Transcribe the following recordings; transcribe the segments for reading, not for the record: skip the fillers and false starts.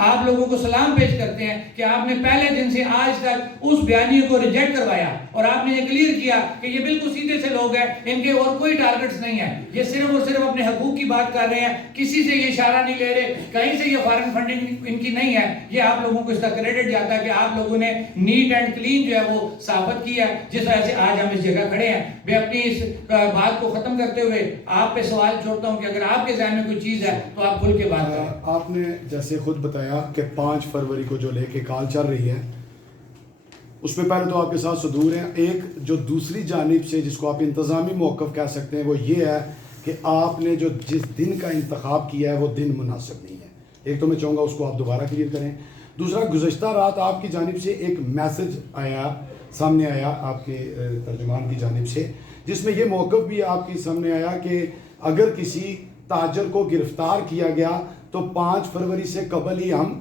آپ لوگوں کو سلام پیش کرتے ہیں کہ آپ نے پہلے دن سے آج تک اس بیانیے کو ریجیکٹ کروایا اور آپ نے یہ کلیئر کیا کہ یہ بالکل سیدھے سے لوگ ہیں, ان کے اور کوئی ٹارگٹس نہیں ہیں, یہ صرف اور صرف اپنے حقوق کی بات کر رہے ہیں, کسی سے یہ اشارہ نہیں لے رہے, کہیں سے یہ فارن فنڈنگ ان کی نہیں ہے. یہ آپ لوگوں کو اس کا کریڈٹ جاتا ہے کہ آپ لوگوں نے نیٹ اینڈ کلین جو ہے وہ ثابت کیا ہے, جس وجہ سے آج ہم اس جگہ کھڑے ہیں. میں اپنی اس بات کو ختم کرتے ہوئے آپ پہ سوال چھوڑتا ہوں کہ اگر آپ کے ذہن میں کوئی چیز ہے تو آپ کھل کے بات کریں. آپ نے جیسے خود بتایا کہ 5 فروری کو جو لے کے کال چل رہی ہے, اس میں پہلے تو آپ کے ساتھ صدور ہیں. ایک جو دوسری جانب سے جس کو آپ انتظامی موقف کہہ سکتے ہیں وہ یہ ہے کہ آپ نے جو جس دن کا انتخاب کیا ہے وہ دن مناسب نہیں ہے. ایک تو میں چاہوں گا اس کو آپ دوبارہ کلیئر کریں. دوسرا, گزشتہ رات آپ کی جانب سے ایک میسج سامنے آیا آپ کے ترجمان کی جانب سے, جس میں یہ موقف بھی آپ کے سامنے آیا کہ اگر کسی تاجر کو گرفتار کیا گیا تو 5 فروری سے قبل ہی ہم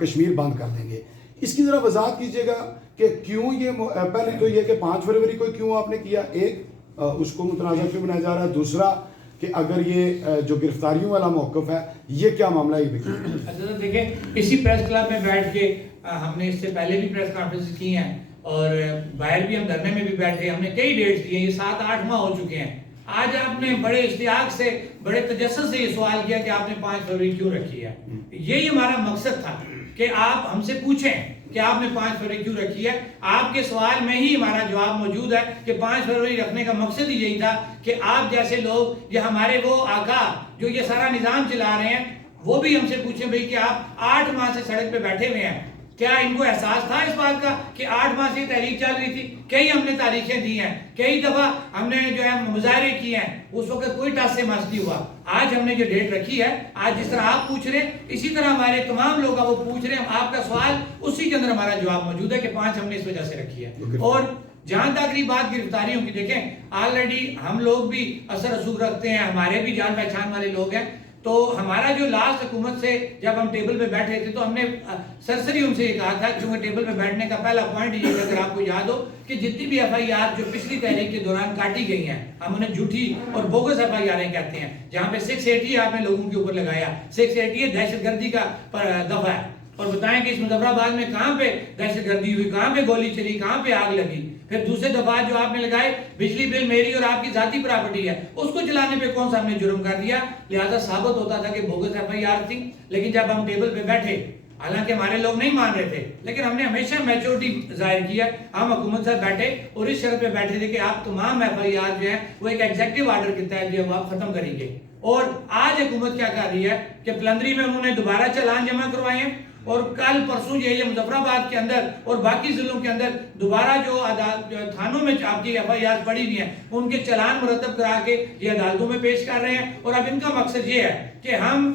کشمیر بند کر دیں گے. اس کی ذرا وضاحت کیجیے گا کہ کیوں یہ, پہلے تو یہ کہ 5 فروری کو کیوں آپ نے کیا, ایک اس کو متنازع کیوں بنایا جا رہا ہے, دوسرا کہ اگر یہ جو گرفتاریوں والا موقف ہے یہ کیا معاملہ ہے. اچھا دیکھیں, اسی پریس کلب میں بیٹھ کے ہم نے اس سے پہلے بھی پریس کانفرنس کی ہیں اور باہر بھی ہم دھرنے میں بھی بیٹھے, ہم نے کئی ڈیٹس دیے, یہ 7-8 ماہ ہو چکے ہیں. آج آپ نے بڑے اشتیاق سے, بڑے تجسس سے یہ سوال کیا کہ آپ نے 5 فروری کیوں رکھی ہے. یہی ہمارا مقصد تھا کہ آپ ہم سے پوچھیں کہ آپ نے 5 فروری کیوں رکھی ہے. آپ کے سوال میں ہی ہمارا جواب موجود ہے کہ 5 فروری رکھنے کا مقصد ہی یہی تھا کہ آپ جیسے لوگ یا ہمارے وہ آقا جو یہ سارا نظام چلا رہے ہیں وہ بھی ہم سے پوچھیں بھئی کہ آپ 8 ماہ سے سڑک پہ بیٹھے ہوئے ہیں, کیا ان کو احساس تھا اس بات کا کہ 8 ماہ سے تحریک چل رہی تھی. کئی ہم نے تاریخیں دی ہیں, کئی دفعہ ہم نے جو ہے مظاہرے کیے ہیں, اس وقت کوئی ٹاس سے مس نہیں ہوا. آج ہم نے جو ڈیٹ رکھی ہے, آج جس طرح آپ پوچھ رہے ہیں اسی طرح ہمارے تمام لوگ وہ پوچھ رہے ہیں. آپ کا سوال اسی کے اندر ہمارا جواب موجود ہے کہ 5 ہم نے اس وجہ سے رکھی ہے. اور جہاں تک رہی بات گرفتاریوں کی, دیکھیں آلریڈی ہم لوگ بھی اثر رسوخ رکھتے ہیں, ہمارے بھی جان پہچان والے لوگ ہیں. تو ہمارا جو لاسٹ حکومت سے جب ہم ٹیبل پہ بیٹھے تھے تو ہم نے سرسری ان سے یہ کہا تھا, کیونکہ ٹیبل پہ بیٹھنے کا پہلا پوائنٹ یہ ہے اگر آپ کو یاد ہو کہ جتنی بھی ایف آئی آر جو پچھلی تحریک کے دوران کاٹی گئی ہیں, ہم انہیں جھوٹی اور بوگس ایف آئی آریں کہتے ہیں. جہاں پہ 680 آپ نے لوگوں کے اوپر لگایا, 680 دہشت گردی کا دفعہ ہے, اور بتائیں کہ اس مظفر آباد میں کہاں پہ دہشت گردی ہوئی, کہاں پہ گولی چلی, کہاں پہ آگ لگی. پھر دوسرے دفعات جو آپ نے لگائے, بجلی بل میری اور آپ کی ذاتی پراپرٹی ہے, اس کو چلانے پہ کون سا ہم نے جرم کر دیا. لہذا ثابت ہوتا تھا کہ بوگس ایف آئی آر تھی. لیکن جب ہم ٹیبل پہ بیٹھے, حالانکہ ہمارے لوگ نہیں مان رہے تھے, لیکن ہم نے ہمیشہ میچورٹی ظاہر کیا. ہم حکومت سے بیٹھے اور اس شرط پہ بیٹھے تھے کہ آپ تمام ایف آئی آر جو ہیں وہ ایک ایگزیکٹو آرڈر کے تحت جو آپ ختم کریں گے. اور آج حکومت کیا کر رہی ہے کہ پلندری میں انہوں نے دوبارہ چالان جمع کروائے ہیں, اور کل پرسوں یہ مظفر آباد کے اندر اور باقی ضلعوں کے اندر دوبارہ جو تھانوں میں آپ کی ایف آئی آر پڑی ہوئی ہیں ان کے چالان مرتب کرا کے یہ عدالتوں میں پیش کر رہے ہیں. اور اب ان کا مقصد یہ ہے کہ ہم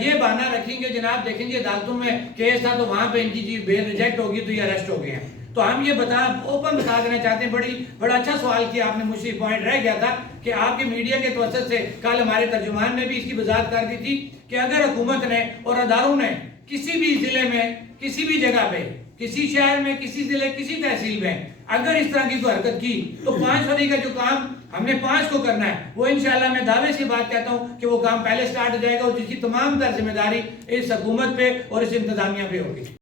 یہ بہانہ رکھیں گے, جناب دیکھیں گے عدالتوں میں کیس تھا تو وہاں پہ ان کی بیل ریجیکٹ ہوگی تو یہ اریسٹ ہو گئے ہیں. تو ہم یہ اوپن بتا دینا چاہتے ہیں. بڑا اچھا سوال کیا آپ نے, مجھ سے پوائنٹ رہ گیا تھا کہ آپ کے میڈیا کے توسط سے کل ہمارے ترجمان نے بھی اس کی وضاحت کر دی تھی کہ اگر حکومت نے اور اداروں نے کسی بھی ضلع میں, کسی بھی جگہ پہ, کسی شہر میں, کسی ضلع, کسی تحصیل میں اگر اس طرح کی کوئی حرکت کی تو 5 فروری کا جو کام ہم نے 5 کو کرنا ہے وہ انشاءاللہ میں دعوے سے بات کہتا ہوں کہ وہ کام پہلے سٹارٹ ہو جائے گا, اور جس کی تمام تر ذمہ داری اس حکومت پہ اور اس انتظامیہ پہ ہوگی.